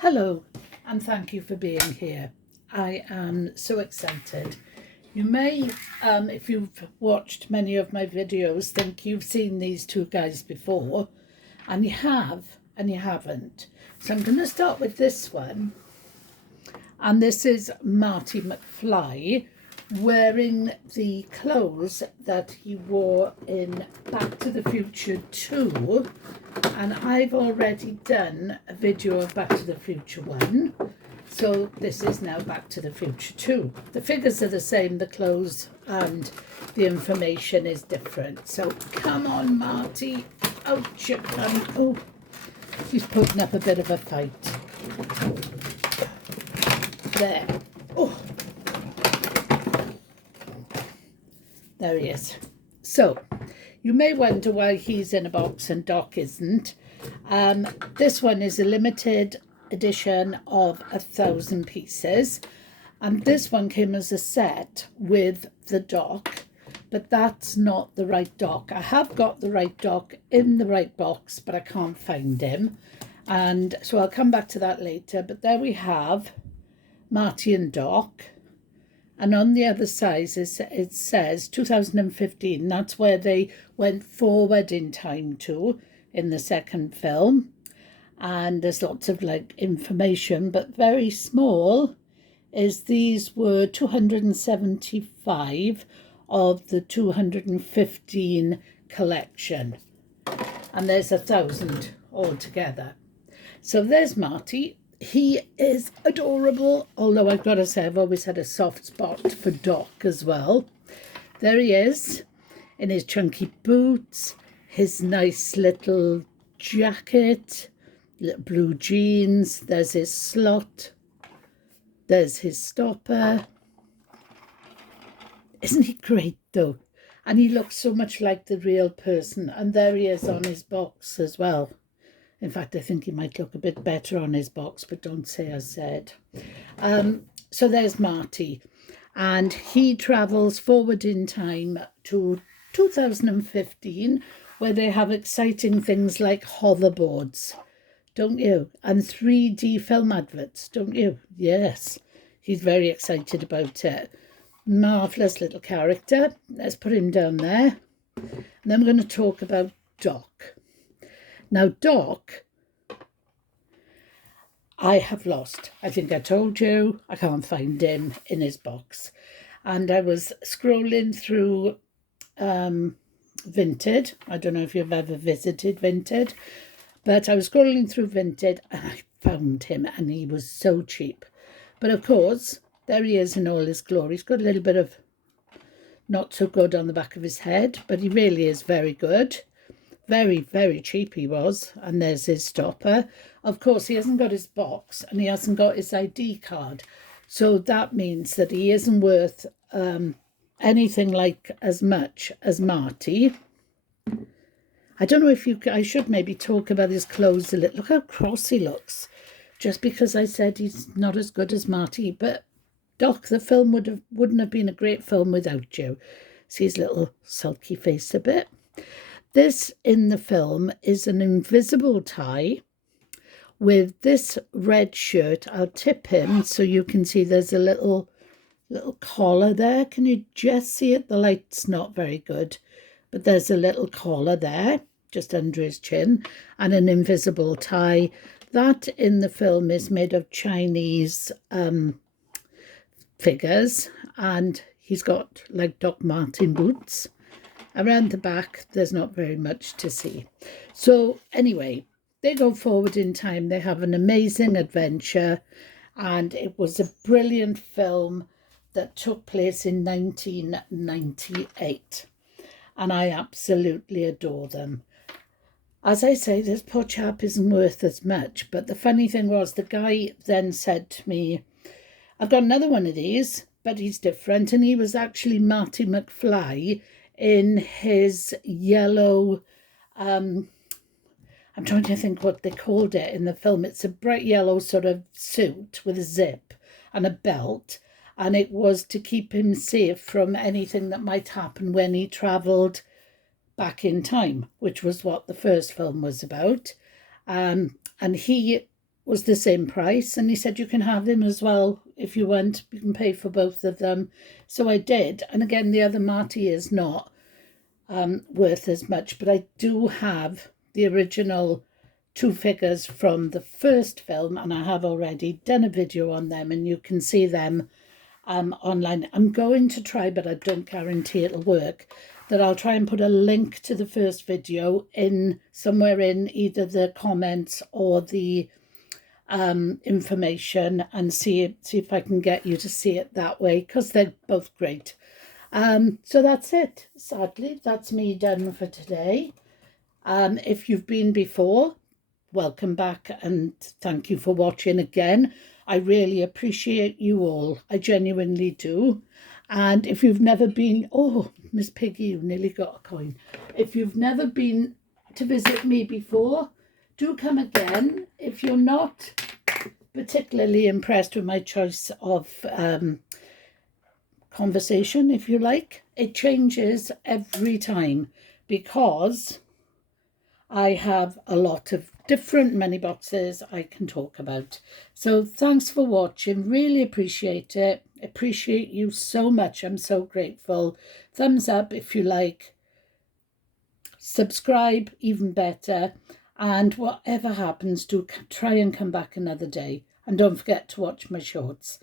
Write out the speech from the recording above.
Hello, and thank you for being here. I am so excited. You may, if you've watched many of my videos, think you've seen these two guys before, and you have, and you haven't. So I'm going to start with this one, and this is Marty McFly wearing the clothes that he wore in Back to the Future 2. And I've already done a video of Back to the Future 1, so this is now Back to the Future 2. The figures are the same, the clothes and the information is different. So come on, Marty. Ouch, you can't. Oh, he's putting up a bit of a fight. There. Oh, there he is. So you may wonder why he's in a box and Doc isn't. This one is a limited edition of 1,000 pieces, and this one came as a set with the Doc, but that's not the right Doc. I have got the right Doc in the right box, but I can't find him, and so I'll come back to that later. But there we have Marty and Doc. And on the other side, it says 2015. That's where they went forward in time to in the second film. And there's lots of information, but very small is these were 275 of the 215 collection. And there's 1,000 altogether. So there's Marty. He is adorable, although I've got to say I've always had a soft spot for Doc as well. There he is in his chunky boots, his nice little jacket, little blue jeans. There's his slot. There's his stopper. Isn't he great though? And he looks so much like the real person. And there he is on his box as well. In fact, I think he might look a bit better on his box, but don't say I said. So there's Marty, and he travels forward in time to 2015, where they have exciting things like hoverboards, don't you? And 3D film adverts, don't you? Yes, he's very excited about it. Marvellous little character. Let's put him down there. And then we're going to talk about Doc. Now, Doc, I have lost. I think I told you, I can't find him in his box. And I was scrolling through Vinted. I don't know if you've ever visited Vinted, but I was scrolling through Vinted and I found him, and he was so cheap. But of course, there he is in all his glory. He's got a little bit of not so good on the back of his head, but he really is very good. Very, very cheap he was. And there's his stopper. Of course, he hasn't got his box and he hasn't got his ID card. So that means that he isn't worth anything like as much as Marty. I don't know if I should maybe talk about his clothes a little. Look how cross he looks. Just because I said he's not as good as Marty. But Doc, the film wouldn't have been a great film without you. See his little sulky face a bit. This in the film is an invisible tie with this red shirt. I'll tip him so you can see there's a little collar there. Can you just see it? The light's not very good, but there's a little collar there just under his chin and an invisible tie. That in the film is made of Chinese figures, and he's got like Doc Martin boots. Around the back, there's not very much to see. So anyway, they go forward in time. They have an amazing adventure, and it was a brilliant film that took place in 1998. And I absolutely adore them. As I say, this poor chap isn't worth as much. But the funny thing was, the guy then said to me, I've got another one of these, but he's different. And he was actually Marty McFly in his yellow, I'm trying to think what they called it in the film. It's a bright yellow sort of suit with a zip and a belt. And it was to keep him safe from anything that might happen when he travelled back in time, which was what the first film was about. And he was the same price, and he said you can have them as well if you want. You can pay for both of them. So I did. And again, the other Marty is not worth as much, but I do have the original two figures from the first film, and I have already done a video on them, and you can see them online. I'm going to try, but I don't guarantee it'll work, that I'll try and put a link to the first video in somewhere in either the comments or the information, and see if I can get you to see it that way, because they're both great. So that's it. Sadly, that's me done for today. If you've been before, welcome back, and thank you for watching again. I really appreciate you all. I genuinely do. And if you've never been, oh, Miss Piggy, you nearly got a coin. If you've never been to visit me before, do come again. If you're not particularly impressed with my choice of conversation, if you like, it changes every time, because I have a lot of different money boxes I can talk about. So thanks for watching. Really appreciate it. Appreciate you so much. I'm so grateful. Thumbs up if you like. Subscribe, even better. And whatever happens, do try and come back another day. And don't forget to watch my shorts.